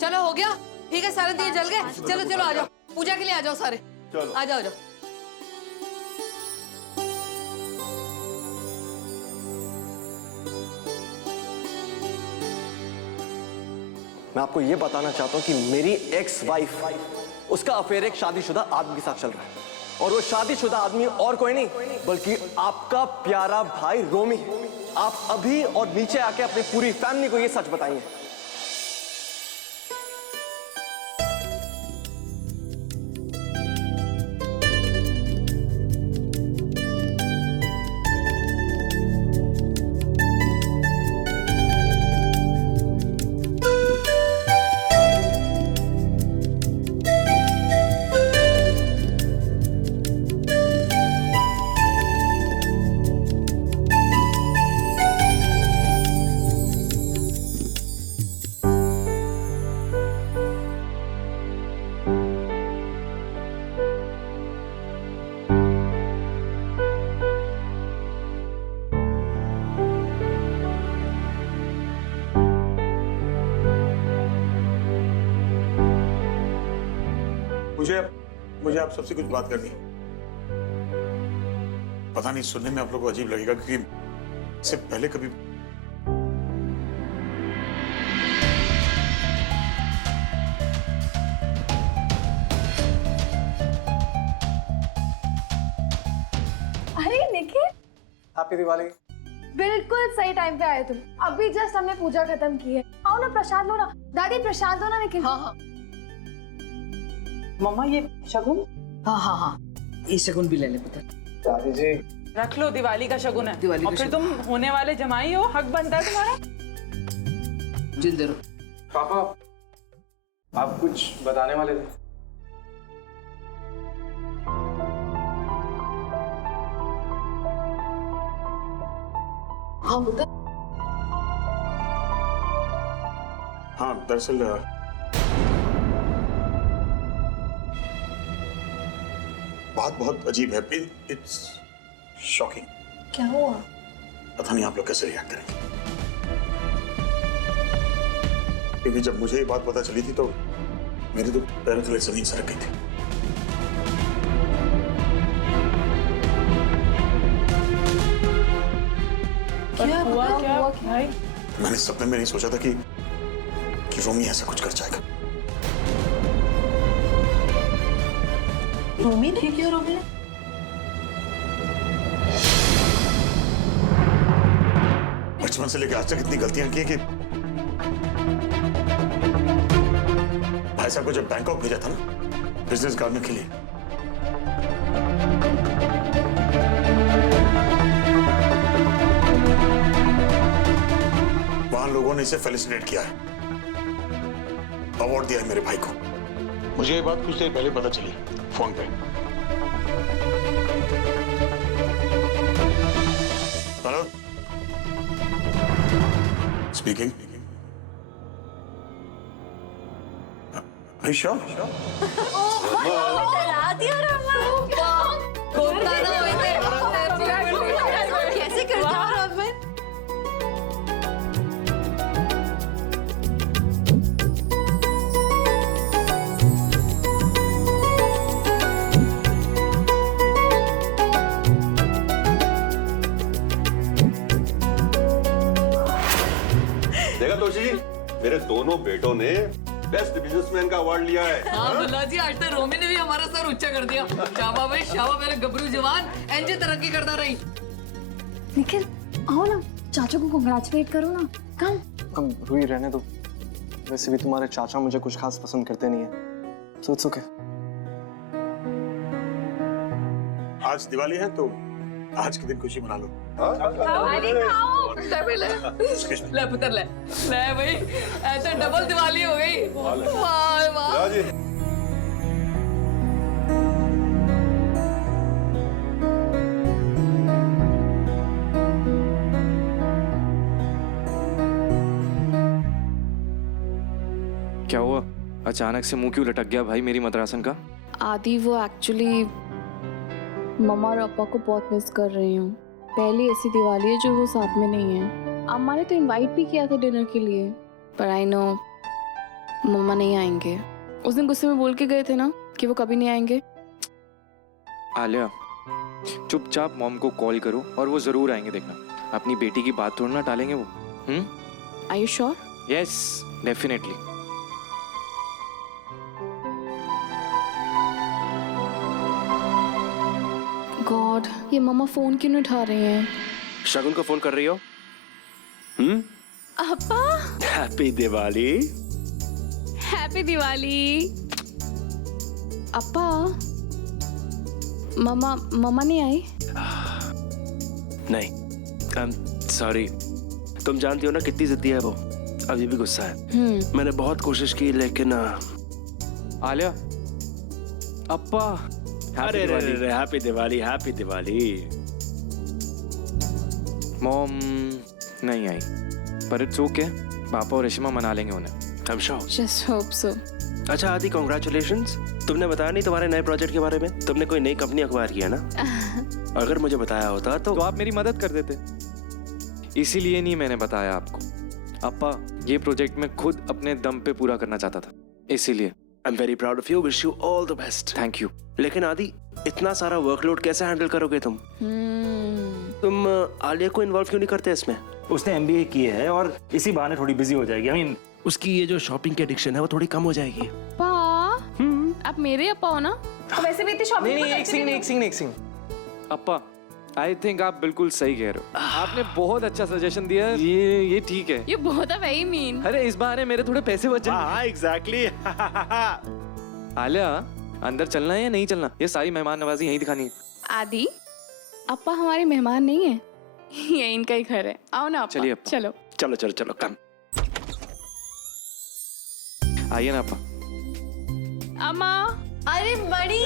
चलो हो गया, ठीक है, सारे दिए जल गए। चलो चलो आ जाओ, पूजा के लिए आ जाओ सारे, चलो आ जाओ आ जाओ। मैं आपको यह बताना चाहता हूं कि मेरी एक्स वाइफ, उसका अफेयर एक शादीशुदा आदमी के साथ चल रहा है, और वो शादीशुदा आदमी और कोई नहीं बल्कि आपका प्यारा भाई रोमी है। आप अभी और नीचे आके अपनी पूरी फैमिली को ये सच बताइए। मुझे आप सबसे कुछ बात करनी है। पता नहीं सुनने में आप लोगों को अजीब लगेगा क्योंकि इससे पहले कभी अरे निखिल, हैप्पी दिवाली। बिल्कुल सही टाइम पे आए तुम। अभी जस्ट हमने पूजा खत्म की है। आओ ना प्रसाद लो ना। दादी प्रसाद दो ना निखिल। हाँ हाँ मम्मा ये शगुन। हाँ हाँ हाँ, ये शगुन भी ले ले पुत्र। दादी जी रख लो, दिवाली का शगुन है। दिवाली और का फिर तुम होने वाले जमाई हो, हक बनता है तुम्हारा। जिंदे रहो। पापा, आप कुछ बताने वाले थे? हाँ पुत्र। हाँ दरअसल बात बहुत अजीब है। It's shocking. क्या हुआ? पता नहीं आप लोग कैसे रिएक्ट करेंगे, क्योंकि जब मुझे ये बात पता चली थी तो मेरे तो पैरों तले जमीन सरक गई थी। क्या हुआ क्या भाई? मैंने सपने में नहीं सोचा था कि रोमी ऐसा कुछ कर जाएगा। रोमी ने क्या? रोमी ने बचपन से लेकर आज तक इतनी गलतियां की कि भाई साहब को जब बैंकॉक भेजा था ना बिजनेस करने के लिए, वहां लोगों ने इसे फेलिसिटेट किया है, अवार्ड दिया है मेरे भाई को। मुझे ये बात कुछ देर पहले पता चली फोन पे। Hello, speaking. श्योर? कैसे करते हो आप में? देखा तोशी जी, मेरे दोनों बेटों ने बेस्ट बिजनेसमैन का अवार्ड लिया है। हाँ भला जी, आज तक रोमी ने भी हमारा सर ऊंचा कर दिया। शाबा भाई शाबा, मेरे गबरू जवान एंजे तरक्की करता रही। निखिल आओ ना, चाचा को कांग्रेचुलेट करो ना। कम हम रूही रहने दो, वैसे भी तुम्हारे चाचा मुझे कुछ खास पसंद करते नहीं है, so it's okay। आज दिवाली है तो आज के दिन खुशी मना लो। ले पुत्र ले भाई, ऐसा डबल दिवाली हो गई। वाह वाह। क्या हुआ? अचानक से मुंह क्यों लटक गया भाई मेरी मद्रासन का? आदि वो एक्चुअली मम्मा और पापा को बहुत मिस कर रही हूँ। पहली ऐसी दिवाली है जो वो साथ में नहीं है। अम्मा ने तो इनवाइट भी किया था डिनर के लिए, पर आई नो मम्मा नहीं आएंगे। उस दिन गुस्से में बोल के गए थे ना कि वो कभी नहीं आएंगे। आलिया, चुपचाप मॉम को कॉल करो और वो जरूर आएंगे, देखना। अपनी बेटी की बात थोड़ा ना टालेंगे वो। Are you sure? Yes, definitely. God, ये मम्मा फोन क्यों नहीं उठा रही हैं? शगुन को फोन कर रही हो? अप्पा, हैप्पी दिवाली। हैप्पी दिवाली। अप्पा, मम्मा नहीं आई? नहीं, सॉरी। तुम जानती हो ना कितनी जिद्दी है वो। अभी भी गुस्सा है। मैंने बहुत कोशिश की लेकिन आलिया, अप्पा, अरे happy Diwali, happy Diwali. Mom नहीं आई, पर इट्स ओके। पापा और रेशमा मना लेंगे उन्हें। I'm sure. Just hope so. अच्छा आदि, कॉन्ग्रेचुलेशंस। तुमने बताया नहीं तुम्हारे नए प्रोजेक्ट के बारे में? तुमने कोई नई कंपनी अखबार की है ना? अगर मुझे बताया होता तो आप मेरी मदद कर देते। इसीलिए नहीं मैंने बताया आपको। अप्पा, ये प्रोजेक्ट मैं खुद अपने दम पे पूरा करना चाहता था, इसीलिए। I'm very proud of you. Wish you all the best. Thank you. लेकिन आदि, इतना सारा वर्कलोड कैसे हैंडल करोगे तुम? तुम आलिया को इन्वॉल्व क्यों नहीं करते इसमें? उसने MBA किया है और इसी बहाने थोड़ी बिजी हो जाएगी। I mean, उसकी ये जो शॉपिंग की एडिक्शन है वो थोड़ी कम हो जाएगी। आप मेरे अप्पा हो ना? तो वैसे भी इतनी शॉपिंग नहीं, एक सिंग। अप्पा, आई थिंक आप बिल्कुल सही कह रहे हो। आपने बहुत अच्छा सजेशन दिया है। ये ठीक है। ये बहुत वेरी मीन। अरे इस बहाने मेरे थोड़े पैसे बच जाएंगे। हाँ, एग्जैक्टली। आलिया, अंदर चलना है या नहीं चलना? ये सारी मेहमान नवाजी यहीं दिखानी है। आदि, अप्पा हमारे मेहमान नहीं है, ये इनका ही घर है। आओ ना अप्पा। चलिए अप्पा। चलो चलो चलो चलो, कम। आइए ना अप्पा। अम्मा। अरे बड़ी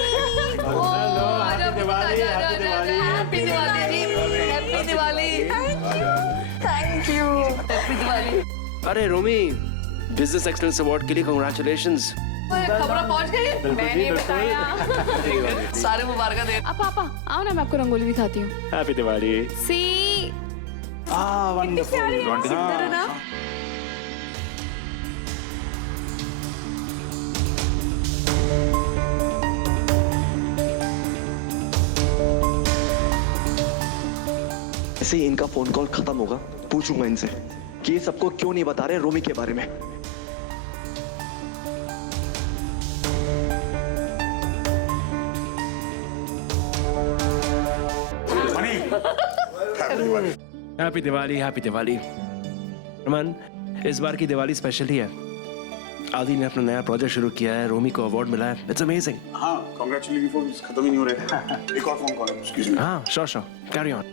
happy Diwali. Thank you. Happy Diwali. अरे रोमी, बिजनेस एक्सीलेंस अवार्ड के लिए कांग्रेचुलेशंस। खबर पहुंच गई? मैंने बताया। सारे मुबारक दे। पापा आओ ना, मैं आपको रंगोली दिखाती हूँ। हैप्पी दिवाली। सी वंडरफुल। ऐसे ही इनका फोन कॉल खत्म होगा, पूछूंगा इनसे कि ये सबको क्यों नहीं बता रहे रोमी के बारे में। Happy Diwali, happy Diwali. रमन, इस बार की दिवाली स्पेशल ही है। आदि ने अपना नया प्रोजेक्ट शुरू किया है, रोमी को अवार्ड मिला है। It's amazing. हाँ, कांग्रेचुलेशंस खत्म ही नहीं हो रहे। एक और फोन कॉल है, एक्सक्यूज मी। हाँ, श्योर, कैरी ऑन।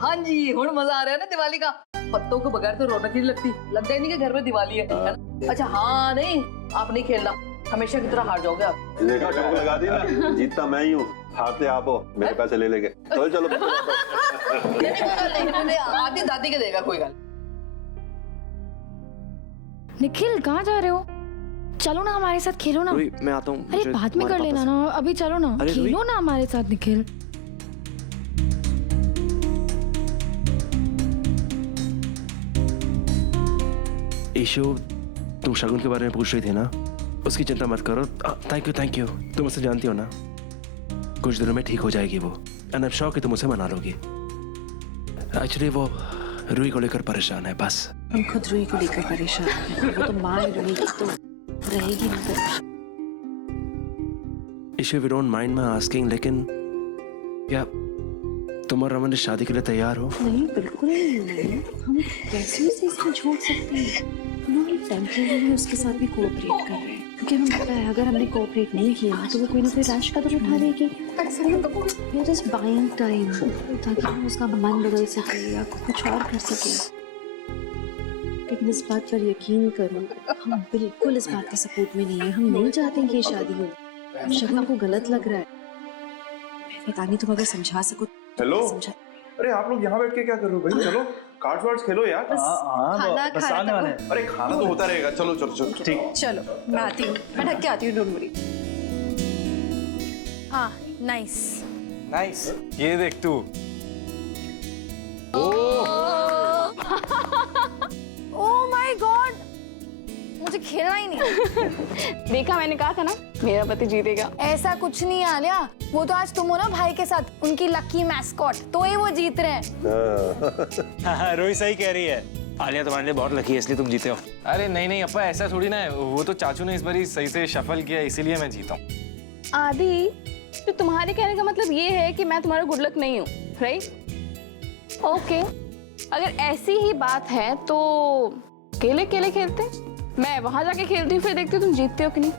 हाँ जी, हुण मजा आ रहा है ना दिवाली का। पत्तों के बगैर तो रौनक ही नहीं लगती। लगता ही नहीं कि घर में दिवाली है ना? अच्छा हाँ, नहीं आप नहीं खेलना, हमेशा की तरह हार जाओगे आप। देखा, टंग लगा दी ना। जीतता मैं ही हूँ, हारते आप हो। मेरे पैसे ले लेके चलो चलो। आदि दादी के देगा, कोई गल। निखिल कहाँ जा रहे हो? चलो ना हमारे साथ खेलो ना। मैं आता हूँ। अरे बाद में कर लेना ना, अभी चलो ना, खेलो ना हमारे साथ निखिल। ईशु, तुम शगुन के बारे में पूछ रही थी ना? उसकी चिंता मत करो। Thank you. तुम उसे जानती हो ना, कुछ दिनों में ठीक हो जाएगी वो। एंड आई एम श्योर कि तुम उसे मना लोगी। एक्चुअली वो रूही को लेकर परेशान है, बस। हम खुद रूही को लेकर परेशान हैं। वो तो माँ है रूही की, तो रहेगी ना परेशान। Ishu, we don't mind my asking, लेकिन क्या तुम और रमन शादी के लिए तैयार हो? नहीं, बिल्कुल नहीं। हम कैसे उसे इसमें छोड़ सकते हैं? टेम्परेरी उसके साथ भी कोऑपरेट कर रहे हैं, क्योंकि हमें पता है अगर हमने कोऑपरेट नहीं किया तो वो कोई ना कोई रैश कदम उठा देगी। We are just buying time ताकि हम उसका मन बदल सके या कुछ और कर सके। लेकिन इस बात पर यकीन करो, हम बिल्कुल इस बात के सपोर्ट में नहीं है। हम नहीं चाहते कि ये शादी हो। शगुन को गलत लग रहा है। पता नहीं, तुम अगर समझा सको। हेलो, समझा। अरे आप लोग यहाँ बैठ के क्या कर रहे हो भाई? चलो कार्ड्स वार्ड्स खेलो यार। हाँ, बस आने वाले हैं। अरे खाना तो होता रहेगा। चलो चलो चलो। ठीक। चलो मैं आती हूँ, मैं ढक के आती हूँ, डोंट वरी। हाँ, नाइस। ये देख तू। मुझे खेलना ही नहीं। देखा, मैंने कहा था ना मेरा पति जीतेगा। ऐसा कुछ नहीं है आलिया, वो तो आज तुम हो ना भाई के साथ, उनकी लकी मैस्कॉट, तो ही वो जीत रहे हैं। हाँ रोही सही कह रही है, आलिया तुम्हारे लिए बहुत लकी है इसलिए तुम जीते हो। अरे नहीं नहीं अप्पा, ऐसा थोड़ी ना है। वो तो चाचू ने इस बार सही से शफल किया, इसीलिए मैं जीता हूँ। आदि, तो तुम्हारे कहने का मतलब ये है कि मैं तुम्हारा गुड लक नहीं हूँ, राइट? ओके, अगर ऐसी ही बात है तो केले केले खेलते हैं। मैं वहां जाके खेलती हूँ, फिर देखती हूँ तुम जीतते हो कि नहीं।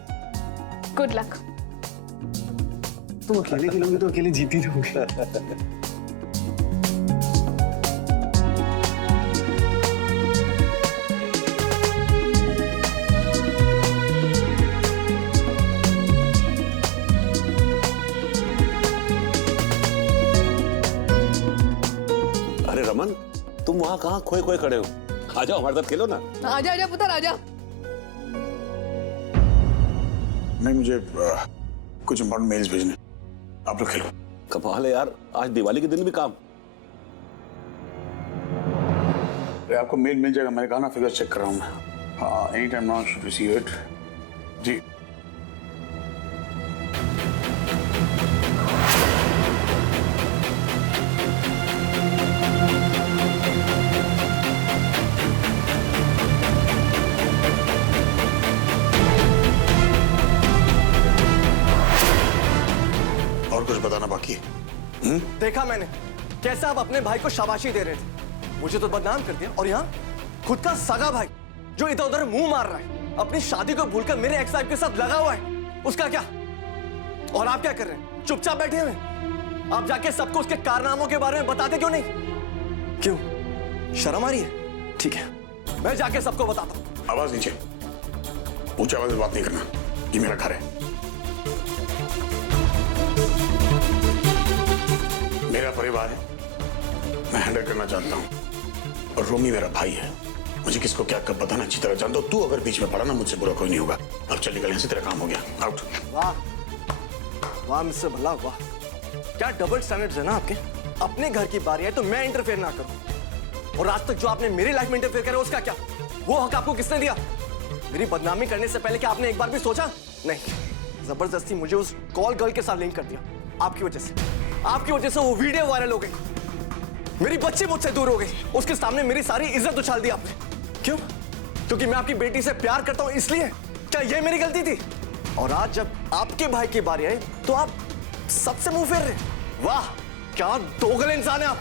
Good luck. तुम अकेले खेलोगे तो अकेले जीती रहोगे। अरे रमन, तुम वहाँ कहाँ खोए खोए खड़े हो? आ जाओ हमारे साथ खेलो ना। आजा आजा पुत्र आजा। नहीं, मुझे कुछ इंपॉर्टेंट मेल्स भेजने, आप लोग खेलो। कमाल है यार, आज दिवाली के दिन भी काम। अरे आपको मेल मिल जाएगा, मैंने कहा ना, फिगर चेक कर रहा हूँ मैं। हाँ, any time now should receive it. जी और कुछ बताना बाकी है? देखा मैंने कैसे आप अपने भाई को शाबाशी दे रहे थे। मुझे तो बदनाम कर दिया, और यहाँ खुद का सगा भाई जो इधर उधर मुंह मार रहा है, अपनी शादी को भूलकर मेरे एक्स वाइफ के साथ लगा हुआ है, उसका क्या? और आप क्या कर रहे हैं? चुपचाप बैठे हुए हैं। आप जाके सबको उसके कारनामों के बारे में बताते क्यों नहीं? क्यों, शर्म आ रही है? ठीक है, मैं जाके सबको बताता हूँ। आवाज नीचे, ऊंची आवाज में बात नहीं करना, ये मेरा घर है, मेरा परिवार है, मैं हैंडल करना चाहता हूँ। और रोमी मेरा भाई है, मुझे किसको क्या कब बताना अच्छी तरह जानता हूँ। तू अगर बीच में पड़ा ना, मुझसे बुरा कोई नहीं होगा। अब चल निकल, यहाँ से तेरा काम हो गया, आउट। वाह वाह मिस्टर भल्ला, वाह क्या डबल स्टैंडर्ड्स है ना आपके। अपने घर की बारी है तो मैं इंटरफेयर ना करूं, और आज तक जो आपने मेरी लाइफ में इंटरफेयर करा उसका क्या? वो हक आपको किसने दिया? मेरी बदनामी करने से पहले क्या आपने एक बार भी सोचा? नहीं, जबरदस्ती मुझे उस कॉल गर्ल के साथ लिंक कर दिया। आपकी वजह से, आपकी वजह से वो वीडियो वायरल हो गई, मेरी बच्ची मुझसे दूर हो गई, उसके सामने मेरी सारी इज्जत उछाल दी आपने। क्यों? क्योंकि मैं आपकी बेटी से प्यार करता हूं इसलिए? क्या ये मेरी गलती थी? और आज जब आपके भाई की बारी आई तो आप सबसे मुंह फेर रहे। वाह क्या दोगले इंसान है आप।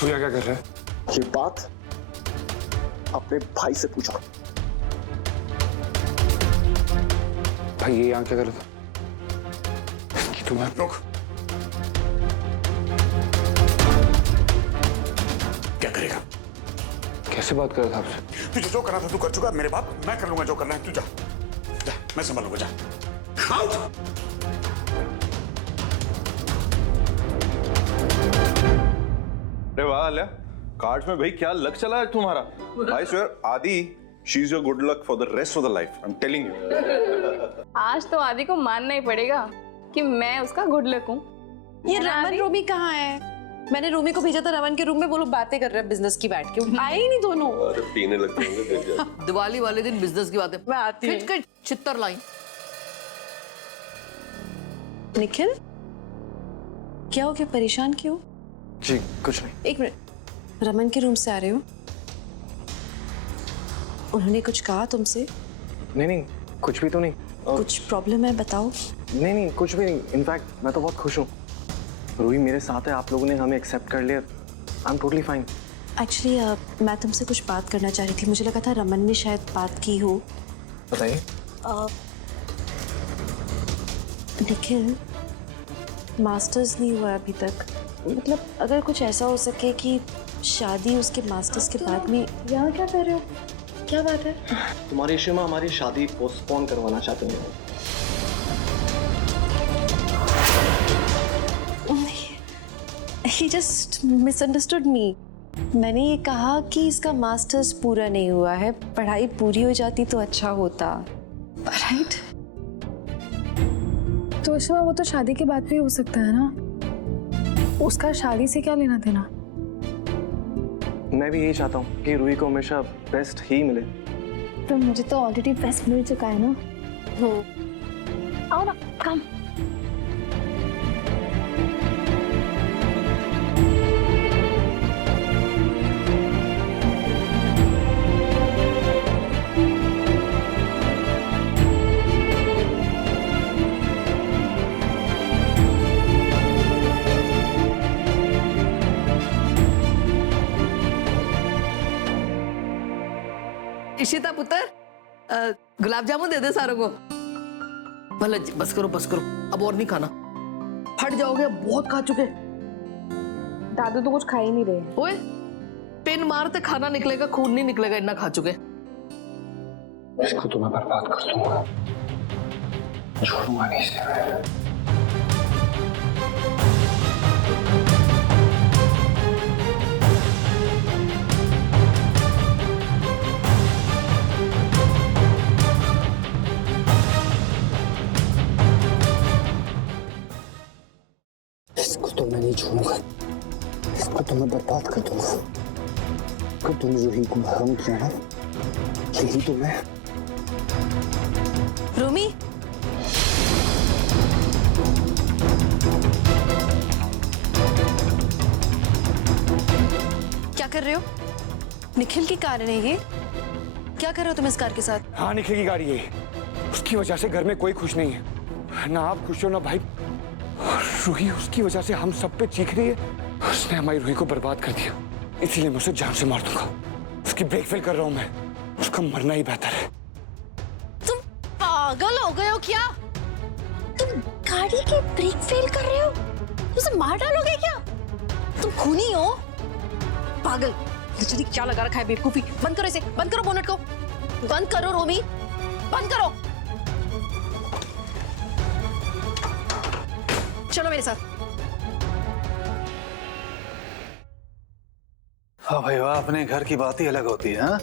तू क्या कर रहा है? ये बात अपने भाई से पूछो। भाई ये यहाँ क्या कर रहा था? तुम्हारा रुक, क्या करेगा? कैसे बात कर रहा था आपसे? तुझे जो करना था तू कर चुका, मेरे बाप, मैं कर लूंगा जो करना है। तू जा, जा, मैं संभालूंगा, जा, आउट। अरे वाह आलिया, कार्ड्स में भाई क्या लक चला है तुम्हारा। भाई स्वेयर आदि, she is your good luck for the rest of the life, I am telling you. आज तो आदि को मानना ही पड़ेगा कि मैं उसका गुड लक हूँ। ये रमन रोमी कहाँ है? मैंने रोमी को भेजा था रमन के रूम में, वो लोग बातें कर रहे हैं बिजनेस की बैठ के, आए ही नहीं दोनों। अरे पीने लगते होंगे, देख जा। दिवाली वाले दिन बिजनेस की बातें। मैं आती हूँ। खिच चित्तर लाइन। निखिल, क्या हो गया, परेशान क्यों? जी कुछ नहीं। एक मिनट, रमन के रूम से आ रहे हो? उन्होंने कुछ कहा तुमसे? नहीं नहीं, कुछ भी तो नहीं। कुछ प्रॉब्लम है, बताओ। नहीं नहीं, कुछ भी नहीं। इनफैक्ट मैं तो बहुत खुश हूँ, रूही मेरे साथ है, आप लोगों ने हमें एक्सेप्ट कर लिया। I am totally fine. Actually मैं तुमसे कुछ बात करना चाह रही थी, मुझे लगा था रमन ने शायद बात की हो। बताइए। निखिल, मास्टर्स नहीं हुआ अभी तक, मतलब अगर कुछ ऐसा हो सके कि शादी उसके मास्टर्स के बाद में। यहाँ क्या कर रहे हो? क्या बात है? तुम्हारी इश्यू में हमारी शादी पोस्टपोन करवाना चाहते हैं। He just misunderstood me. मैंने ये कहा कि इसका मास्टर्स पूरा नहीं हुआ है, पढ़ाई पूरी हो जाती तो अच्छा होता, राइट? तो इस समय वो तो शादी के बाद भी हो सकता है ना, उसका शादी से क्या लेना देना? मैं भी यही चाहता हूँ कि रूही को हमेशा बेस्ट ही मिले, पर मुझे तो ऑलरेडी बेस्ट मिल चुका है ना। आओ ना, कम। इशिता पुत्र, गुलाब जामुन दे दे सारों को। भला जी, बस करो बस करो, अब और नहीं खाना, फट जाओगे, बहुत खा चुके। दादू तो कुछ खा ही नहीं रहे। ओए, पेन मारते खाना निकलेगा, खून नहीं निकलेगा, इतना खा चुके। इसको तो मैं बर्बाद कर दूंगा, छोड़ूंगा नहीं इसे। इसको तो मैं नहीं छोड़ूंगा, इसको तो मैं बर्बाद कर दूंगा। अगर तुमने रूही को हराम किया ना, यही तो मैं। रूमी, क्या कर रहे हो? निखिल की कार है ये? क्या कर रहे हो तुम इस कार के साथ? हाँ, निखिल की गाड़ी है। उसकी वजह से घर में कोई खुश नहीं है, ना आप खुश हो ना भाई। रूही उसकी वजह से हम सब पे चीख रही है। उसने हमारी रूही को बर्बाद कर दिया, इसीलिए मैं उसे जान से मार दूंगा। उसकी ब्रेक फेल कर रहा हूं मैं, उसका मरना ही बेहतर है। तुम पागल हो गए हो क्या? तुम गाड़ी के ब्रेक फेल कर रहे हो? उसे मार डालोगे क्या? तुम खूनी हो पागल। तुझे क्या लगा रखा है बेवकूफी? बंद करो इसे, बंद करो बोनट को, बंद करो रोमी, बंद करो। चलो मेरे साथ। हाँ भाई वाह, अपने घर की बात ही अलग होती है। हाँ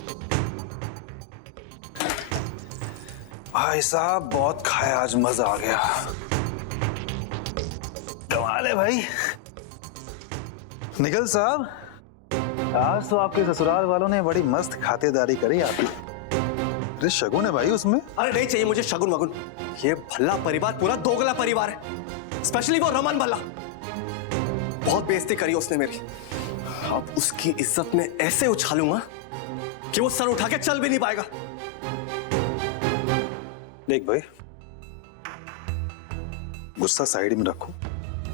भाई साहब, बहुत खाया आज, मजा आ गया। कमाल है भाई। निखिल साहब, आज तो आपके ससुराल वालों ने बड़ी मस्त खातिरदारी करी आपकी। अरे शगुन है भाई उसमें। अरे नहीं चाहिए मुझे शगुन वगुन, ये भल्ला परिवार पूरा दोगला परिवार है, स्पेशली वो रमन भल्ला। बहुत बेइज्जती करी उसने मेरी, अब उसकी इज्जत में ऐसे उछालूंगा कि वो सर उठा के चल भी नहीं पाएगा। देख भाई, गुस्सा साइड में रखो,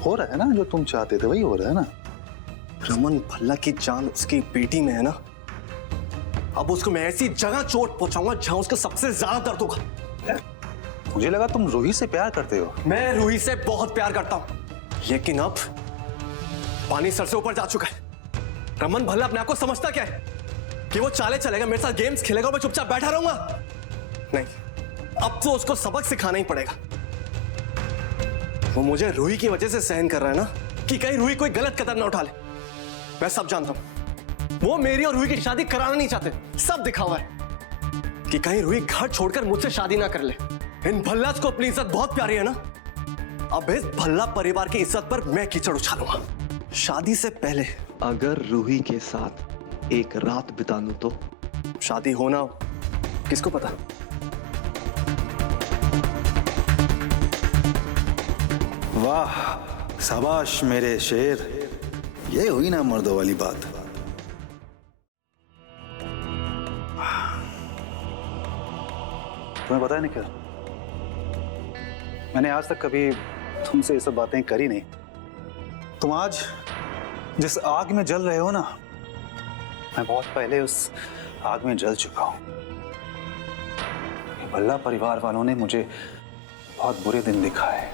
हो रहा है ना जो तुम चाहते थे वही हो रहा है ना। रमन भल्ला की जान उसकी बेटी में है ना, अब उसको मैं ऐसी जगह चोट पहुंचाऊंगा जहां उसको सबसे ज्यादा दर्द होगा। मुझे लगा तुम रूही से प्यार करते हो। मैं रूही से बहुत प्यार करता हूं, लेकिन अब पानी सर से ऊपर जा चुका है। रमन भल्ला अपने आप को समझता क्या है कि वो चाले चलेगा, मेरे साथ गेम्स खेलेगा और मैं चुपचाप बैठा रहूंगा? नहीं, अब तो उसको सबक सिखाना ही पड़ेगा। वो मुझे रूही की वजह से सहन कर रहा है ना, कि कहीं रूही कोई गलत कदम ना उठा ले। मैं सब जानता हूं, वो मेरी और रूही की शादी कराना नहीं चाहते, सब दिखा हुआ है कि कहीं रूही घर छोड़कर मुझसे शादी ना कर ले। इन भल्लाज को अपनी इज्जत बहुत प्यारी है ना, अब इस भल्ला परिवार की इज्जत पर मैं कीचड़ उछालूंगा। शादी से पहले अगर रूही के साथ एक रात बिता लूं तो शादी होना हो, किसको पता। वाह शाबाश मेरे शेर, ये हुई ना मर्दों वाली बात। तुम्हें पता है निखिल, मैंने आज तक कभी तुमसे ये सब बातें करी नहीं। तुम आज जिस आग में जल रहे हो ना, मैं बहुत पहले उस आग में जल चुका हूं। भल्ला परिवार वालों ने मुझे बहुत बुरे दिन दिखाए।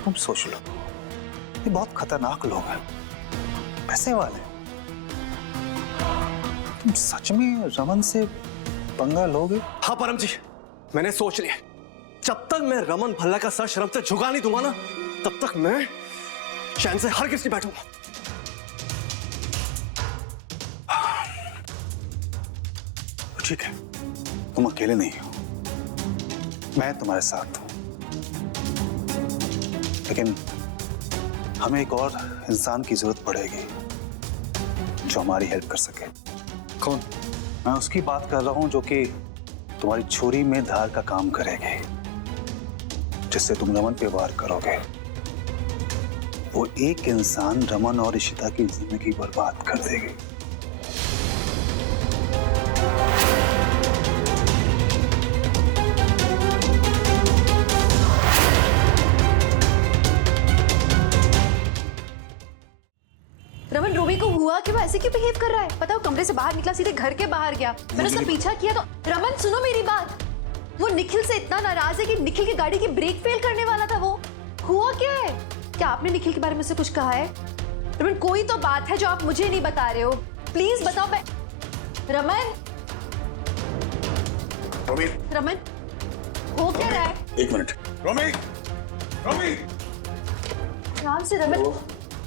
तुम सोच लो, ये बहुत खतरनाक लोग हैं, पैसे वाले। तुम सच में रमन से पंगा लोगे? हाँ परम जी, मैंने सोच लिया, जब तक मैं रमन भल्ला का सर शर्म से झुका नहीं दूंगा ना, तब तक मैं चैन से हर किसी बैठूंगा। ठीक है, तुम अकेले नहीं हो, मैं तुम्हारे साथ हूं। लेकिन हमें एक और इंसान की जरूरत पड़ेगी जो हमारी हेल्प कर सके। कौन? मैं उसकी बात कर रहा हूं जो कि तुम्हारी छुरी में धार का काम करेगी, जिससे तुम रमन पे वार करोगे। वो एक इंसान रमन और इशिता की जिंदगी बर्बाद कर देगी। रमन, रूबी को हुआ कि वो ऐसे क्यों बिहेव कर रहा है? पता है वो कमरे से बाहर निकला, सीधे घर के बाहर गया। मैंने उसका पीछा किया तो रमन सुनो मेरी बात, वो निखिल से इतना नाराज है कि निखिल की गाड़ी की ब्रेक फेल करने वाला था। वो हुआ क्या है? क्या आपने निखिल के बारे में से कुछ कहा है? रमन कोई तो बात है जो आप मुझे नहीं बता रहे हो, प्लीज बताओ। मैं रमन, रोमी, रमन हो क्या रहा है? एक मिनट। रोमी, रोमी, आराम से रमन।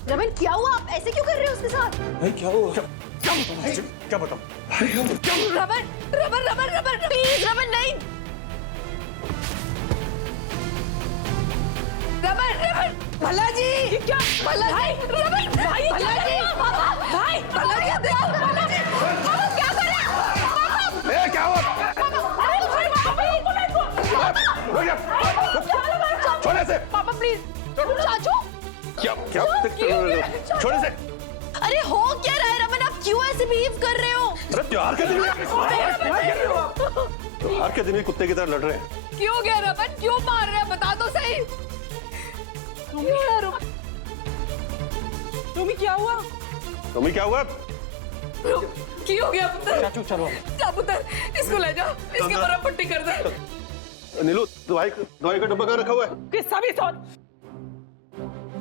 रमन क्या हुआ? आप ऐसे क्यों कर रहे हो उसके साथ? भाई क्या हुआ? क्या बताऊं? रमन रमन रमन रमन प्लीज, रमन नहीं। रमन रमन भला जी, क्या भला जी? रमन भाई, भला जी, भाई भला जी, देखो भला जी, पापा क्या कर रहे हैं? ए क्या हुआ? छोड़े से पापा प्लीज। चाचू क्या क्या छोड़े से। अरे हो क्या रहा है रमन? आप क्यों ऐसे बिहेव कर रहे हो? अरे त्योहार के दिन त्योहार के दिन ही कुत्ते की तरह लड़ रहे हैं। क्यों गया रमन? क्यों मार रहे हैं? बता दो सही। रूमी क्या हुआ? रोमी क्या हुआ? क्यों गया पुत्र? चाचू चलो। जा पुत्र, इसको ले जा, इसके ऊपर पट्टी कर दे। नीलू, दवाई का डब्बा कहाँ रखा हुआ है? किस्सा भी सुन।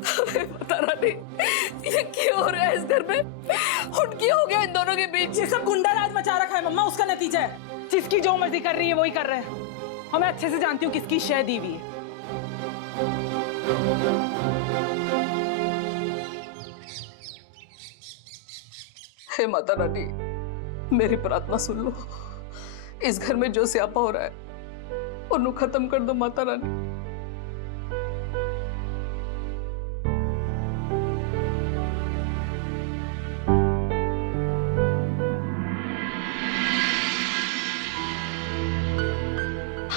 पता नहीं ये क्यों हो रहा है इस घर में, हुटकी हो गया इन दोनों के बीच। ये सब गुंडा राज मचा रखा है मम्मा, उसका नतीजा है। जिसकी जो मर्जी कर रही है वही कर रहे हैं। और मैं अच्छे से जानती हूँ किसकी शय दी हुई है। हे माता रानी, मेरी प्रार्थना सुन लो। इस घर में जो स्यापा हो रहा है उन्हें खत्म कर दो माता रानी।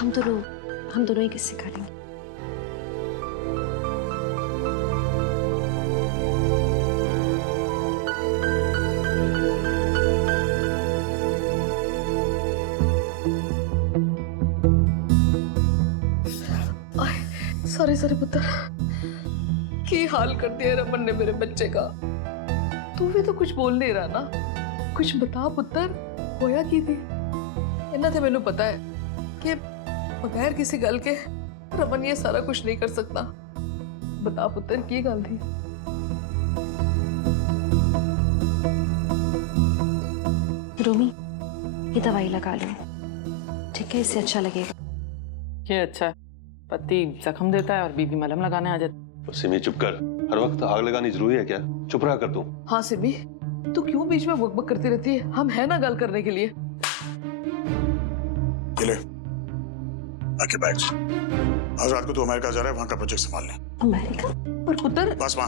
हम दोनों ही किससे करेंगे? सॉरी सॉरी पुत्र, की हाल कर दिया रमन ने मेरे बच्चे का। तू भी तो कुछ बोल नहीं रहा ना, कुछ बता पुत्र, होया की थी? इन्ना तो मैनू पता है कि बगैर किसी गल के रमन ये सारा कुछ नहीं कर सकता। बता पुत्र की गल थी? रोमी, ये दवाई लगा लो, ठीक है? इससे अच्छा लगेगा। ये अच्छा है, पति जख्म देता है और बीवी मलहम लगाने आ जाती। सिमी चुप कर, हर वक्त आग लगानी जरूरी है क्या? चुप रहा कर तू। हाँ सिमी, तू क्यों बीच में बकबक करती रहती है? हम है ना गल करने के लिए। आके बैठ। आज रात को तू अमेरिका जा रहा है, वहां का प्रोजेक्ट संभालने। अमेरिका? और पुत्र? बस माँ,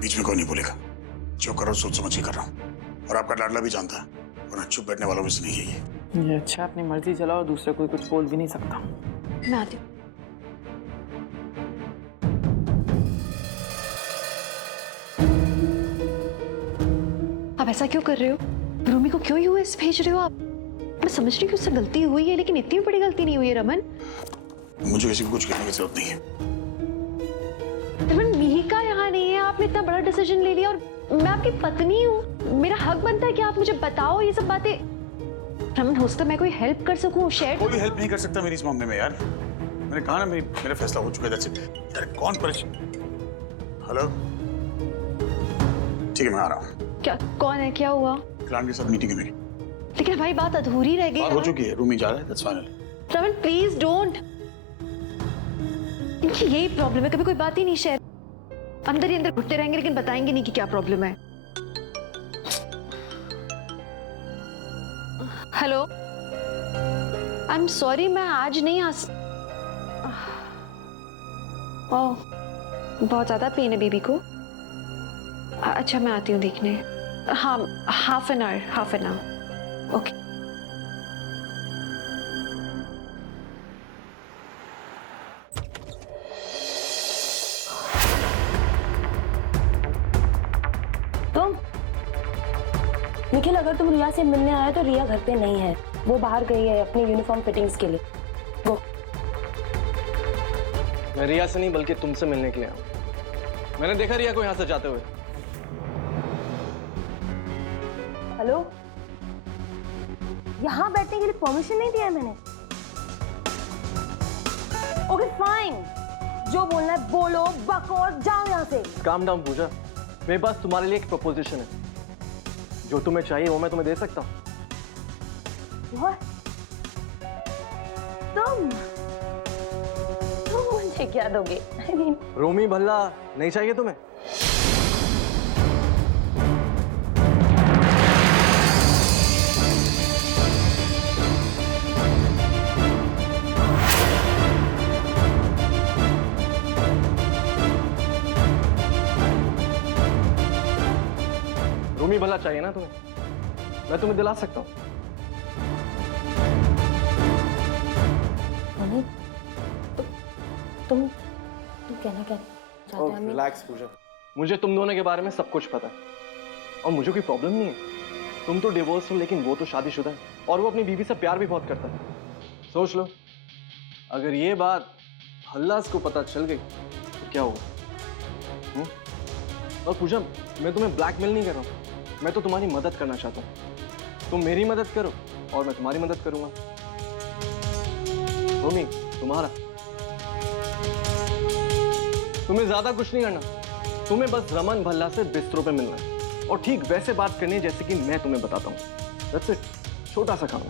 बीच में कोई नहीं बोलेगा। जो कर रहा हूँ सोच समझ के कर रहा हूँ, और आपका लाडला भी जानता है, वरना चुप बैठने वालों में से नहीं है ये। ये अच्छा, अपनी मर्जी चलाओ और दूसरे कोई कुछ बोल भी नहीं सकता। मैं आती हूँ। आप ऐसा क्यों कर रहे हो? रूमी को क्यों यूएस भेज रहे हो आप? मैं समझ रही हूँ कि उससे गलती हुई है, लेकिन इतनी बड़ी गलती नहीं हुई है रमन। मुझे किसी को कुछ कहने की जरूरत नहीं है। रमन, मिहिका यहाँ नहीं है, आपने इतना बड़ा डिसीजन ले लिया और मैं आपकी पत्नी हूँ। मेरा हक बनता है कि आप मुझे बताओ ये सब बातें। रमन, हो सकता है मैं कोई हेल्प कर सकूँ, शेयर। कोई हेल्प नहीं कर सकता मेरी इस मामले में यार। मैंने कहा ना मेरा फैसला हो चुका है। That's it. यार कौन परेशान? हेलो, ठीक है मैं आ रहा हूँ। क्या? कौन है? क्या हुआ? क्लाइंट के साथ मीटिंग है मेरी। लेकिन हमारी बात अधूरी रह गई। हो चुकी है, रूमी जा रहा है, that's final. Raman please don't. इनकी यही प्रॉब्लम है, कभी कोई बात ही नहीं शेयर, अंदर ही अंदर घुटते रहेंगे लेकिन बताएंगे नहीं कि क्या प्रॉब्लम है। हेलो आई एम सॉरी, मैं आज नहीं ओह, बहुत ज्यादा पेन है बेबी को। अच्छा मैं आती हूँ देखने। हाँ, हाफ एन आवर। ओके। तुम निखिल, अगर तुम रिया से मिलने आए तो रिया घर पे नहीं है, वो बाहर गई है अपनी यूनिफॉर्म फिटिंग्स के लिए। गो। मैं रिया से नहीं बल्कि तुमसे मिलने के लिए आया। मैंने देखा रिया को यहाँ से जाते हुए। हेलो, यहाँ बैठने के लिए परमिशन नहीं दिया है मैंने। ओके फाइन, जो बोलना है बोलो, बको और जाओ यहाँ से। काम डाउन पूजा, मेरे पास तुम्हारे लिए एक प्रपोजिशन है। जो तुम्हें चाहिए वो मैं तुम्हें दे सकता हूँ। What? तुम मुझे क्या दोगे? I mean... रोमी भल्ला नहीं चाहिए तुम्हें? रोमी भला चाहिए ना तुम्हें? मैं तुम्हें दिला सकता हूँ। तुम कहना क्या चाहते हो? रिलैक्स पूजा, मुझे तुम दोनों के बारे में सब कुछ पता है और मुझे कोई प्रॉब्लम नहीं है। तुम तो डिवोर्स हो लेकिन वो तो शादीशुदा है और वो अपनी बीवी से प्यार भी बहुत करता है। सोच लो, अगर ये बात हल्लास को पता चल गई तो क्या होगा? और पूजा, मैं तुम्हें ब्लैकमेल नहीं कर रहा हूँ, मैं तो तुम्हारी मदद करना चाहता हूँ। तुम मेरी मदद करो और मैं तुम्हारी मदद करूंगा। रोमी, तुम्हारा तुम्हें ज्यादा कुछ नहीं करना, तुम्हें बस रमन भल्ला से बिस्तरों पे मिलना है और ठीक वैसे बात करनी है जैसे कि मैं तुम्हें बताता हूँ। That's it, छोटा सा काम है।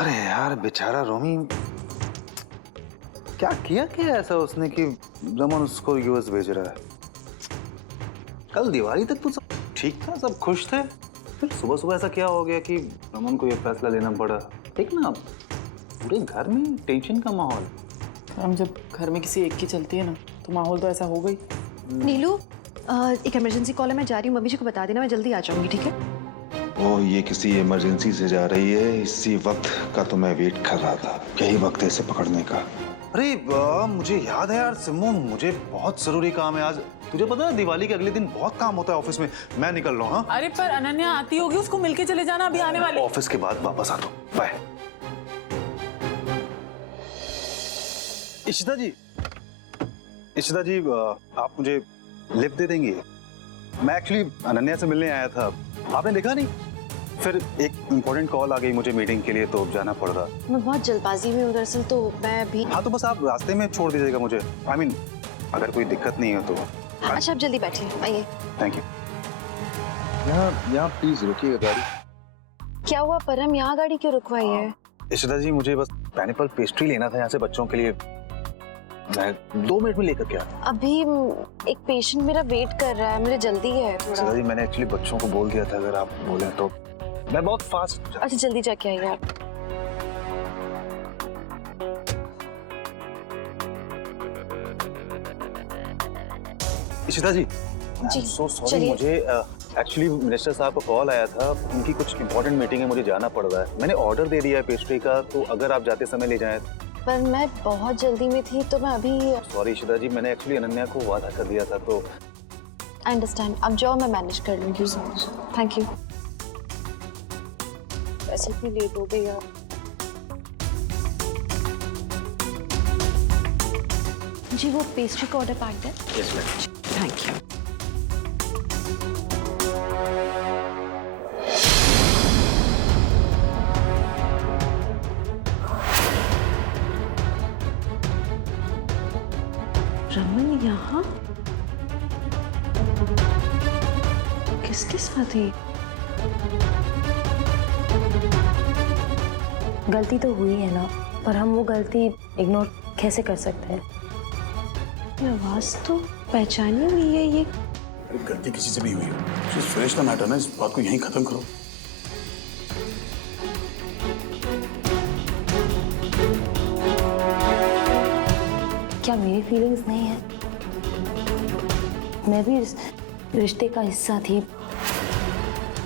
अरे यार बेचारा रोमी, क्या किया ऐसा उसने कि रमन उसको यूएस भेज रहा है? कल दिवाली तक तो सब ठीक था, सब खुश थे, फिर सुबह सुबह ऐसा क्या हो गया कि रमन को ये फैसला लेना पड़ा? ठीक ना, पूरे घर में टेंशन का माहौल। हम जब घर में किसी एक की चलती है ना तो माहौल तो ऐसा हो गई। नीलू, एक इमरजेंसी कॉल है, मैं जा रही हूँ। मम्मी जी को बता देना, मैं जल्दी आ जाऊंगी, ठीक है? ओ, ये किसी इमरजेंसी से जा रही है, इसी वक्त का तो मैं वेट कर रहा था, यही वक्त है इसे पकड़ने का। अरे मुझे याद है यार सिम्मू, मुझे बहुत जरूरी काम है आज। तुझे पता है दिवाली के अगले दिन बहुत काम होता है ऑफिस में। मैं निकल रहा हूँ। हाँ? अरे पर अनन्या आती होगी, उसको मिलके चले जाना, अभी आने वाली। ऑफिस के बाद वापस आता हूँ, बाय। इशिता जी, आप मुझे लिफ्ट दे देंगे? मैं एक्चुअली अनन्या से मिलने आया था, आपने देखा नहीं? फिर एक इम्पोर्टेंट कॉल आ गई मुझे मीटिंग के लिए, तो जाना पड़ रहा। मैं बहुत जल्दबाजी में हूँ दरअसल, तो मैं भी। हाँ तो बस आप रास्ते में छोड़ दीजिएगा मुझे। I mean, अगर कोई दिक्कत नहीं हो तो। अच्छा, आप जल्दी बैठिए, आइए। Thank you. यहाँ प्लीज रुकिएगा गाड़ी। क्या हुआ परम, यहाँ गाड़ी क्यों रुकवाई है? इशिता जी, मुझे बस पाइनएप्पल पेस्ट्री लेना था यहाँ से बच्चों के लिए। मैं 2 मिनट में लेकर क्या? अभी एक पेशेंट मेरा वेट कर रहा है, मुझे जल्दी है थोड़ा। इशिता जी, मैंने एक्चुअली बच्चों को बोल दिया था अगर आप बोले तो। मैं बहुत फास्ट। अच्छा जल्दी जाके आइए आप। इशिता जी, जी, सो सॉरी, मुझे एक्चुअली मिनिस्टर साहब का कॉल आया था, उनकी कुछ इंपॉर्टेंट मीटिंग है, मुझे जाना पड़ रहा है। मैंने ऑर्डर दे दिया है पेस्ट्री का, तो अगर आप जाते समय ले जाएं। पर मैं बहुत जल्दी में थी तो मैं अभी। सॉरी इशिता जी, मैंने एक्चुअली अनन्या को वादा कर दिया था तो। आई अंडरस्टैंड, अब जाओ, मैं मैनेज कर लूंगी। Thank you. वैसे इतनी लेट हो गई यार। जी वो पेस्ट्री का ऑर्डर पैक है? Yes ma'am. Thank you. Raman यहाँ किसके साथ है? गलती तो हुई है ना, पर हम वो गलती इग्नोर कैसे कर सकते हैं? ये आवाज तो पहचानी हुई है ये। अरे गलती किसी से भी हुई हो, फिनिश द मैटर ना, इस बात को यहीं खत्म करो। क्या मेरी फीलिंग्स नहीं है? मैं भी इस रिश्ते का हिस्सा थी,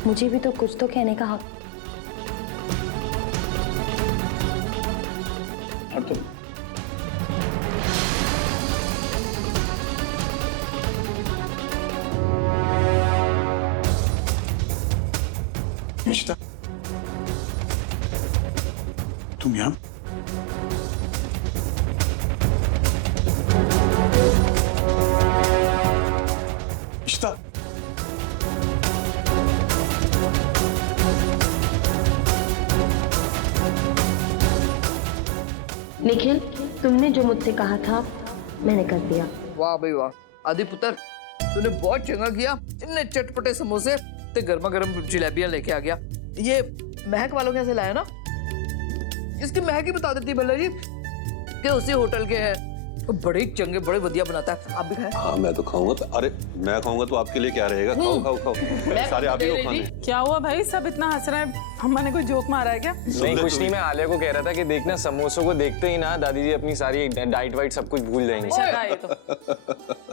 मुझे भी तो कुछ तो कहने का हक। निशिता, तुम यहाँ? निशिता, निखिल, तुमने जो मुझसे कहा था मैंने कर दिया। वाह भाई वाह, आदि पुत्र तूने बहुत चंगा किया। इतने चटपटे समोसे ते गर्मा गर्म जलेबियां लेके आ गया। ये महक वालों के यहाँ से लाया ना? इसकी महक ही बता देती भला जी कि उसी होटल के हैं। बड़े ही चंगे, बड़े बढ़िया बनाता है। आप भी खाएं? हाँ मैं तो खाऊंगा। तो अरे मैं खाऊंगा तो आपके लिए क्या रहेगा? खाओ खाओ खाओ, सारे आप ही को खाने। क्या हुआ भाई, सब इतना हंस रहे हैं? अम्मा ने कोई जोक मारा है क्या? नहीं कुछ नहीं, मैं आलिया को कह रहा था कि देखना समोसों को देखते ही ना दादी जी अपनी सारी डाइट वाइट सब कुछ भूल जाएंगे।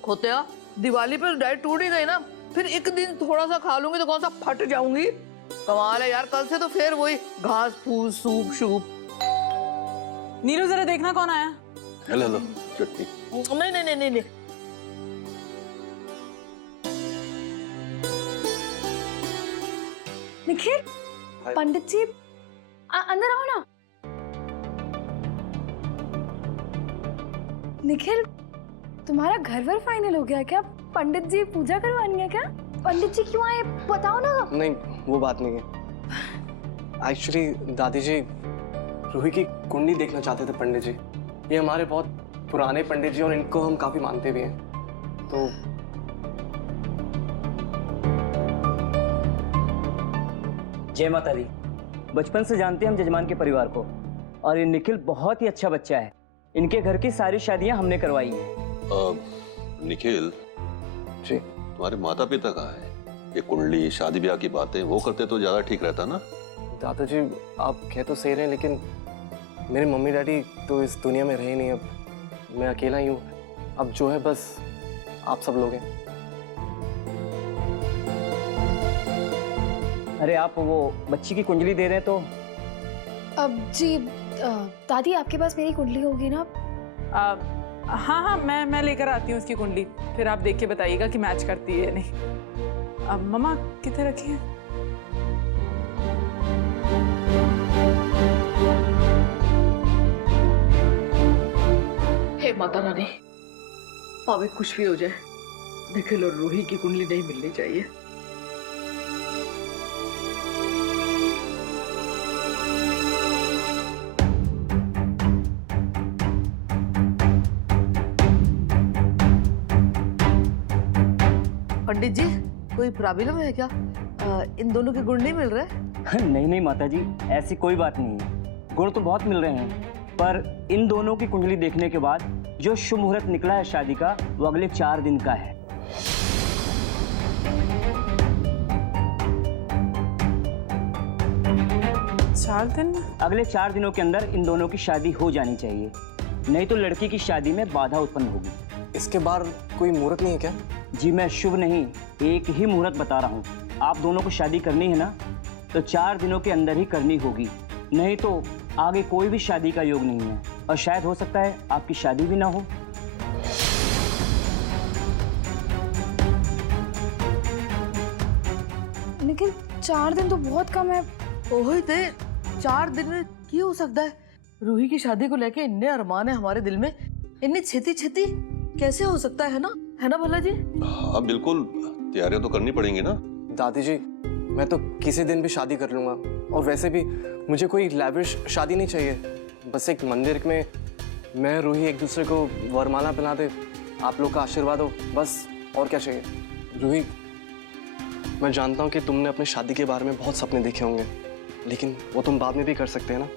खोतिया, दिवाली पर डाइट टूट ही गई ना, फिर एक दिन थोड़ा सा खा लूंगी तो कौन सा फट जाऊंगी। कमाल है यार, कल से तो फिर वही घास फूस सूप शूप। नीरू जरा देखना कौन आया। हेलो हेलो चटनी। नहीं नहीं नहीं नहीं, निखिल, पंडित जी अंदर आओ ना। निखिल, तुम्हारा घर वर फाइनल हो गया क्या? पंडित जी पूजा करवानी है क्या? पंडित जी क्यों आए बताओ ना। नहीं वो बात नहीं है। एक्चुअली दादी जी रूही की कुंडली देखना चाहते थे पंडित जी। ये हमारे बहुत पुराने पंडित जी और इनको हम काफी मानते भी हैं। तो जय माता दी। बचपन से जानते हैं हम जजमान के परिवार को, और ये निखिल बहुत ही अच्छा बच्चा है। इनके घर की सारी शादियां हमने करवाई हैं। निखिल जी, तुम्हारे माता पिता कहाँ है? ये कुंडली शादी ब्याह की बातें वो करते तो ज्यादा ठीक रहता ना। दादाजी आप कह तो सही रहे हैं, लेकिन मेरे मम्मी डैडी तो इस दुनिया में रहे नहीं। अब मैं अकेला ही हूँ। अब जो है बस आप सब लोग हैं। अरे आप वो बच्ची की कुंडली दे रहे हैं तो? अब जी दादी आपके पास मेरी कुंडली होगी ना? हाँ हाँ, मैं लेकर आती हूँ उसकी कुंडली, फिर आप देख के बताइएगा कि मैच करती है या नहीं। अब मम्मा कितने रखी है? हे माता रानी, पावे कुछ भी हो जाए, निखिल और रूही की कुंडली नहीं मिलनी चाहिए। पंडित जी कोई प्रॉब्लम है क्या? इन दोनों के गुण नहीं मिल रहे? नहीं नहीं माता जी, ऐसी कोई बात नहीं है। गुण तो बहुत मिल रहे हैं, पर इन दोनों की कुंडली देखने के बाद जो शुभ मुहूर्त निकला है शादी का, वो अगले 4 दिन का है। अगले 4 दिनों के अंदर इन दोनों की शादी हो जानी चाहिए, नहीं तो लड़की की शादी में बाधा उत्पन्न होगी। इसके बाद कोई मुहूर्त नहीं है क्या? जी मैं शुभ नहीं, एक ही मुहूर्त बता रहा हूँ। आप दोनों को शादी करनी है ना, तो 4 दिनों के अंदर ही करनी होगी, नहीं तो आगे कोई भी शादी का योग नहीं है, और शायद हो सकता है आपकी शादी भी ना हो। लेकिन 4 दिन तो बहुत कम है। ओहे ते 4 दिन में क्या हो सकता है? रूही की शादी को लेके इतने अरमान है हमारे दिल में, इतनी छेती छेती कैसे हो सकता है ना भला जी? हाँ बिल्कुल, तैयारियां तो करनी पड़ेंगी ना। दादी जी मैं तो किसी दिन भी शादी कर लूंगा, और वैसे भी मुझे कोई लैविश शादी नहीं चाहिए। बस एक मंदिर में मैं रूही एक दूसरे को वरमाला पहना दे, आप लोग का आशीर्वाद हो, बस और क्या चाहिए। रूही मैं जानता हूँ कि तुमने अपने शादी के बारे में बहुत सपने देखे होंगे, लेकिन वो तुम बाद में भी कर सकते हैं ना।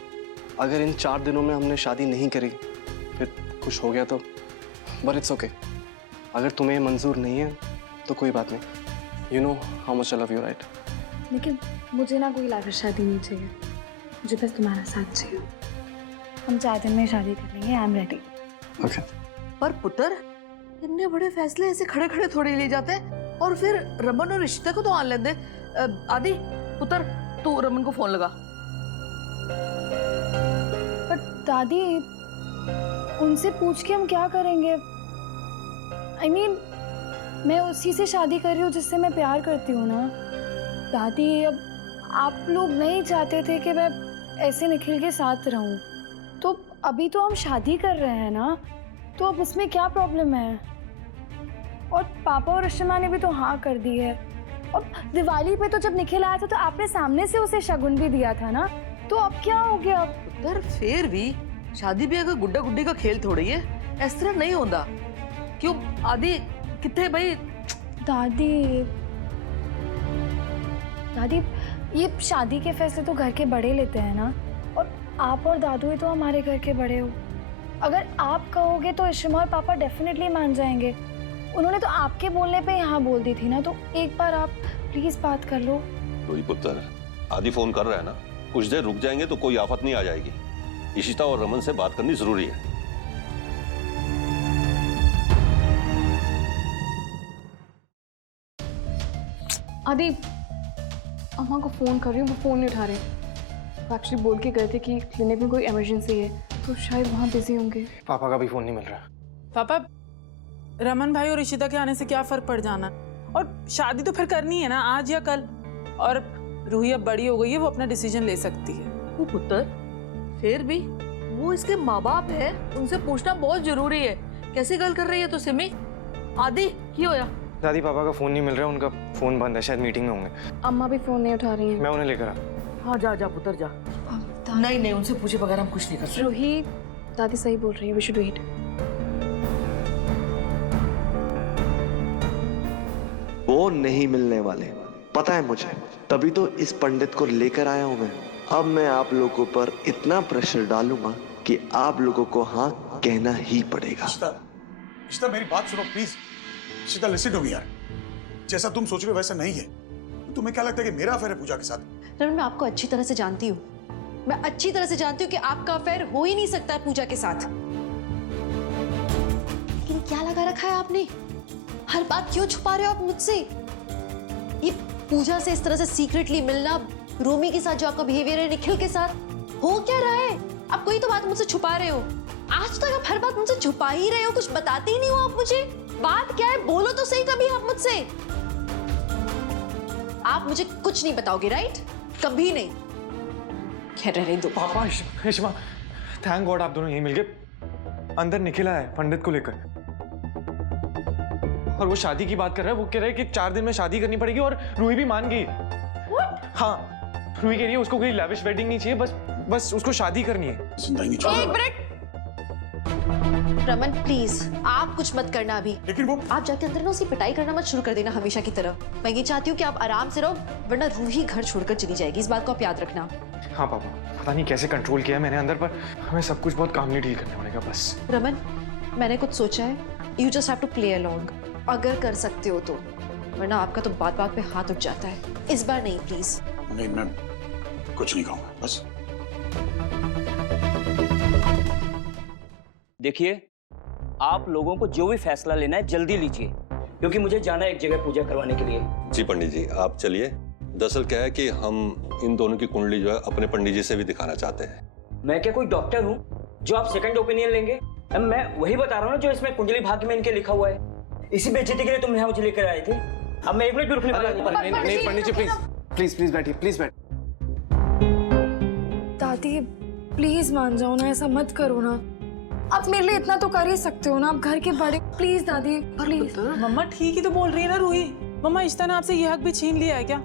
अगर इन 4 दिनों में हमने शादी नहीं करी, फिर कुछ हो गया तो, बट इट्स ओके। अगर तुम्हें मंजूर नहीं है तो कोई बात नहीं। You know how much I love you, right? लेकिन मुझे ना कोई लाविश शादी नहीं चाहिए, मुझे बस तुम्हारा साथ चाहिए। हम 4 दिन में शादी कर लेंगे, आई एम रेडी। ओके। पर पुत्र, इतने बड़े फैसले ऐसे खड़े खड़े थोड़ी ले जाते हैं। और फिर रमन और रिश्ते को तो आने लेते। आदि पुत्र, तू रमन को फोन लगा। पर दादी, उनसे पूछ के हम क्या करेंगे? I mean, मैं उसी से शादी कर रही हूँ जिससे मैं प्यार करती हूँ ना। दादी, अब आप लोग नहीं चाहते थे कि मैं ऐसे निखिल के साथ रहूँ, तो अभी तो हम शादी कर रहे हैं ना, तो अब उसमें क्या प्रॉब्लम है? और पापा और रशिमा ने भी तो हाँ कर दी है। और दिवाली पे तो जब निखिल आया था तो आपने सामने से उसे शगुन भी दिया था ना, तो अब क्या हो गया? पुत्र, फिर भी शादी भी अगर गुड्डा गुड्डी का खेल थोड़ी है, इस तरह नहीं होता। क्यों आदि, कितने भाई? दादी, ये शादी के फैसले तो घर के बड़े लेते हैं ना, और आप और दादू ही तो हमारे घर के बड़े हो। अगर आप कहोगे तो इश्मा और पापा डेफिनेटली मान जाएंगे। उन्होंने तो आपके बोलने पे यहाँ बोल दी थी ना, तो एक बार आप प्लीज बात कर लो। रोही पुत्र, आदि फोन कर रहा है ना, कुछ देर रुक जाएंगे तो कोई आफत नहीं आ जाएगी। इशिता और रमन से बात करनी जरूरी है। आदि, अम्मा को फोन कर रही हूँ, वो फोन नहीं उठा रहे। वो एक्चुअली बोल के गए थे कि क्लिनिक में कोई इमरजेंसी है, तो शायद वहाँ बिजी होंगे। पापा का भी फोन नहीं मिल रहा। पापा, रमन भाई और इशिता के आने से क्या फर्क पड़ जाना, और शादी तो फिर करनी है ना, आज या कल। और रूही अब बड़ी हो गई है, वो अपना डिसीजन ले सकती है। वो पुत्र, फिर भी वो इसके माँ बाप है, उनसे पूछना बहुत जरूरी है। कैसी गल कर रही है तू सिमी? आदि, की होया? दादी, पापा का फोन नहीं मिल रहा, उनका फोन बंद है, शायद मीटिंग में होंगे। अम्मा भी फोन नहीं उठा रही हैं। मैं उन्हें लेकर आ। हाँ, जा जा पुत्र जा। नहीं नहीं, उनसे पूछे बगैर हम कुछ नहीं कर सकते। रूही, दादी सही बोल रही है, वी शुड वेट। वो नहीं मिलने वाले, पता है मुझे, तभी तो इस पंडित को लेकर आया हूं मैं। अब मैं आप लोगों पर इतना प्रेशर डालूंगा कि आप लोगों को हाँ कहना ही पड़ेगा। इशिता, मेरी बात सुनो please. Ishita, listen to me यार। जैसा तुम सोच रहे हो वैसा नहीं है। तुम्हें क्या लगता है कि मेरा अफेयर है पूजा के साथ? रमन, मैं आपको अच्छी तरह से जानती हूँ। मैं अच्छी तरह से जानती हूँ कि आपका अफेयर हो ही नहीं सकता है पूजा के साथ। लेकिन क्या लगा रखा है आपने? हर बात क्यों छुपा रहे हो आप मुझसे? ये पूजा से इस तरह से सीक्रेटली मिलना, रोमी के साथ जो आपका बिहेवियर है निखिल के साथ, हो क्या रहा है? आप कोई तो बात मुझसे छुपा रहे हो। आज तक आप हर बात मुझसे छुपा ही रहे हो, कुछ बताते ही नहीं हो आप मुझे। बात क्या है, बोलो तो सही कभी आप मुझसे। आप मुझे कुछ नहीं बताओगे, राइट? कभी नहीं। खैर रहने दो। पापा, इश्मा, थैंक गॉड आप दोनों यहीं मिल गए। अंदर निखिल आया है पंडित को लेकर, और वो शादी की बात कर रहा है। वो कह रहा है कि 4 दिन में शादी करनी पड़ेगी, और रूही भी मान गई। हाँ, रूही कह रही है उसको कोई लैविश वेडिंग नहीं चाहिए, बस उसको शादी करनी है। एक मिनट रमन, प्लीज आप कुछ मत करना अभी। लेकिन वो आप जाके अंदर ना उसकी पिटाई करना मत शुरू कर देना हमेशा की तरह। मैं ये चाहती हूँ कि आप आराम से रहो, वरना रूही घर छोड़कर चली जाएगी। इस बात को आप याद रखना। हाँ पापा, पता नहीं कैसे कंट्रोल किया मैंने अंदर, पर हमें सब कुछ बहुत कामली डील करना पड़ेगा बस। रमन, मैंने कुछ सोचा है, you just have to play along, अगर कर सकते हो तो, वरना आपका तो बात बात पे हाथ उठ जाता है। इस बार नहीं प्लीज। नहीं, मैं कुछ नहीं कहूंगा बस। देखिए, आप लोगों को जो भी फैसला लेना है जल्दी लीजिए, क्योंकि मुझे जाना है एक जगह पूजा करवाने के लिए। जी पंडित जी, आप चलिए। दरअसल क्या है कि हम इन दोनों की कुंडली जो है अपने पंडित जी से भी दिखाना चाहते हैं। मैं क्या कोई डॉक्टर हूँ जो आप सेकंड ओपिनियन लेंगे? मैं वही बता रहा हूँ ना जो इसमें कुंडली भाग्य में इनके लिखा हुआ है। इसी बेइज्जती के लिए तुम यहाँ मुझे लेकर आए थे। अब मैं एक मिनट भी रुकने वाला नहीं। नहीं पंडित जी, प्लीज प्लीज बैठिए, प्लीज बैठ। दादी, प्लीज मान जाओ ना, ऐसा मत करो ना। आप मेरे लिए इतना तो कर ही सकते हो ना, आप घर के बड़े। प्लीज दादी, प्लीज। मम्मा ठीक ही तो बोल रही है ना रूही। मम्मा, इशिता ने आपसे ये हक भी छीन लिया है क्या?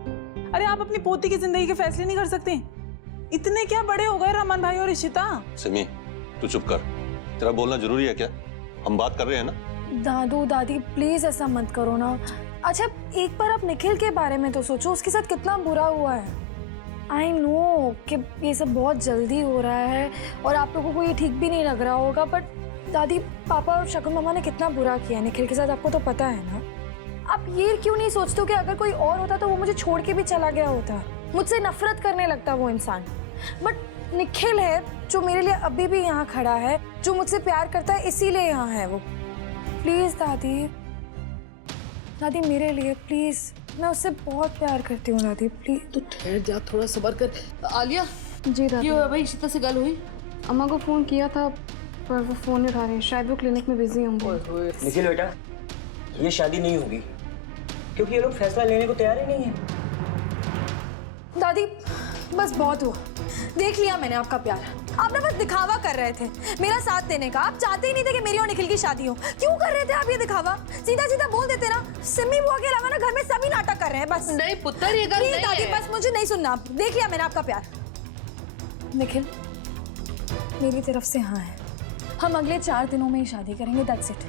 अरे आप अपनी पोती की जिंदगी के फैसले नहीं कर सकते? इतने क्या बड़े हो गए रमन भाई और इशिता? सिमी, तू चुप कर। तेरा बोलना जरूरी है क्या? हम बात कर रहे हैं ना। दादू दादी, प्लीज ऐसा मत करो ना। अच्छा, एक बार आप निखिल के बारे में तो सोचो, उसके साथ कितना बुरा हुआ है। आई नो कि ये सब बहुत जल्दी हो रहा है और आप लोगों को ये ठीक भी नहीं लग रहा होगा, बट दादी, पापा और शगुन मामा ने कितना बुरा किया निखिल के साथ, आपको तो पता है ना। आप ये क्यों नहीं सोचते हो कि अगर कोई और होता तो वो मुझे छोड़ के भी चला गया होता, मुझसे नफरत करने लगता वो इंसान। बट निखिल है जो मेरे लिए अभी भी यहाँ खड़ा है, जो मुझसे प्यार करता है, इसीलिए यहाँ है वो। प्लीज दादी, दादी मेरे लिए प्लीज, मैं उससे बहुत प्यार करती हूँ दादी, प्लीज। तो ठहर जा, थोड़ा सब्र कर। आलिया, जी दादी। ये भाई इशिता से गल हुई? अम्मा को फोन किया था पर वो फोन नहीं उठा रहे हैं, शायद वो क्लिनिक में बिजी होंगे। निखिल बेटा, ये शादी नहीं होगी क्योंकि ये लोग फैसला लेने को तैयार ही नहीं है। दादी बस बहुत हुआ, देख लिया मैंने आपका प्यार। आप ना बस दिखावा कर रहे थे मेरा साथ देने का। आप चाहते ही नहीं थे कि मेरी और निखिल की शादी हो। क्यों कर रहे थे आप ये दिखावा? सीधा सीधा बोल देते ना, सिमी बुआ के अलावा ना घर में सभी नाटक कर रहे हैं। बस नहीं पुत्र, ये गल नहीं दादी है। बस मुझे नहीं सुनना। देख लिया मैंने आपका प्यार। निखिल मेरी तरफ से हाँ है, हम अगले 4 दिनों में ही शादी करेंगे, दैट्स इट।